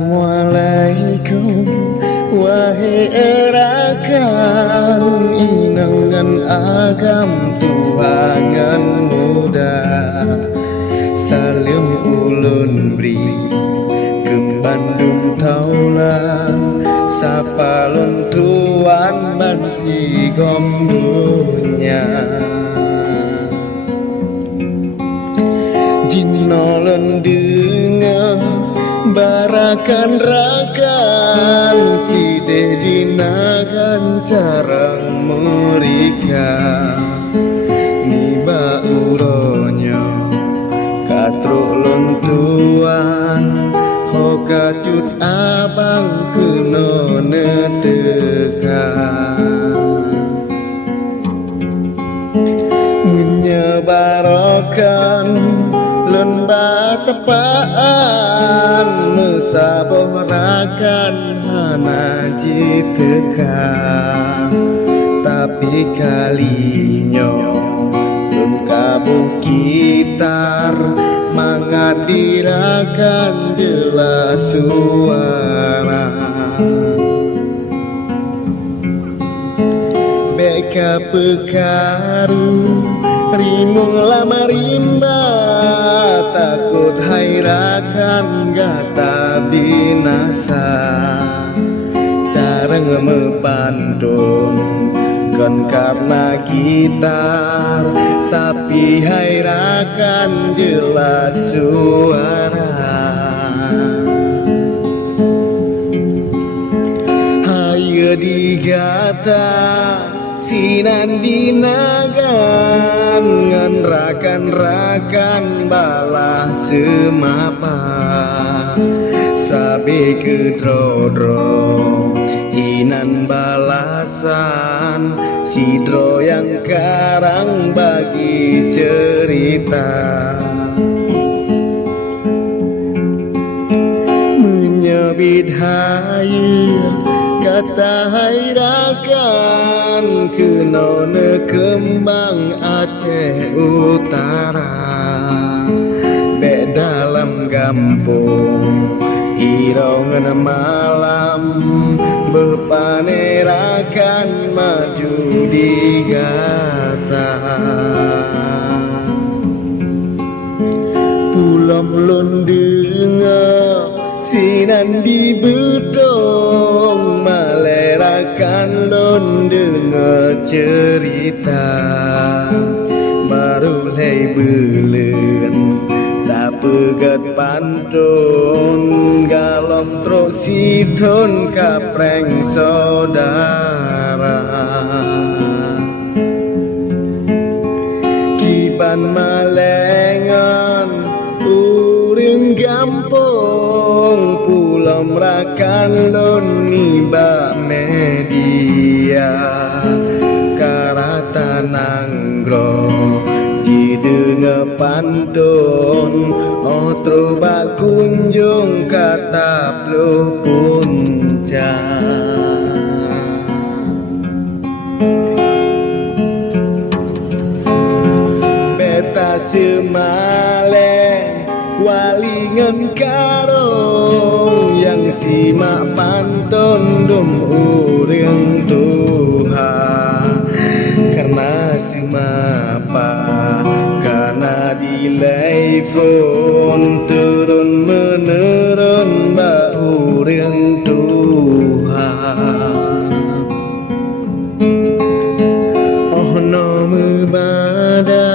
Assalamualaikum wahai erakan inangan agam tuangan muda salim ulun beri kembandung taulan sapalun tuan bansi gombunya jinolon dengan barakan rakan side dinagan carang mereka niba uronyo katruk lontuan hokacut abang keno netekan menyebarokan lembah sepaan mesaborakan hana jitekan tapi kalinya lengkabu gitar mengadirakan jelas suara beka pekaru rimung lama rimba takut hairakan gata binasa careng mepantun kan karena gitar tapi hairakan jelas suara hayo digata sinan dinagan ngan rakan-rakan balah semapa sabe kedrodro hinan balasan sidro yang karang bagi cerita menyebit hair kata hairakan kenone kembang Aceh Utara be dalam kampung irongan malam bepanerakan maju digata pulau lundenga sinan di bedong malerakan lon dengar cerita baru lei belen tak pegat pantun galom terus sidon kapreng saudara kiban malengan uring gampung pulau merakan lon niba media karata nanggro jidenga pantun otro bak kunjung kata plu puncak beta semale walingan karong yang simak pantun dum urang Tuhan karena semapa karena delay phone turun menurun ba urang Tuhan oh no mebada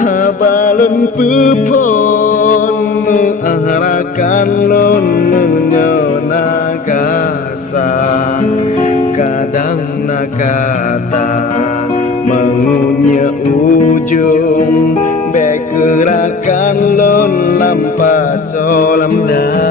habalun pepon mengarahkan lon menyonagasa kadang nakata mengunya ujung bekerakan lon lampa solam dah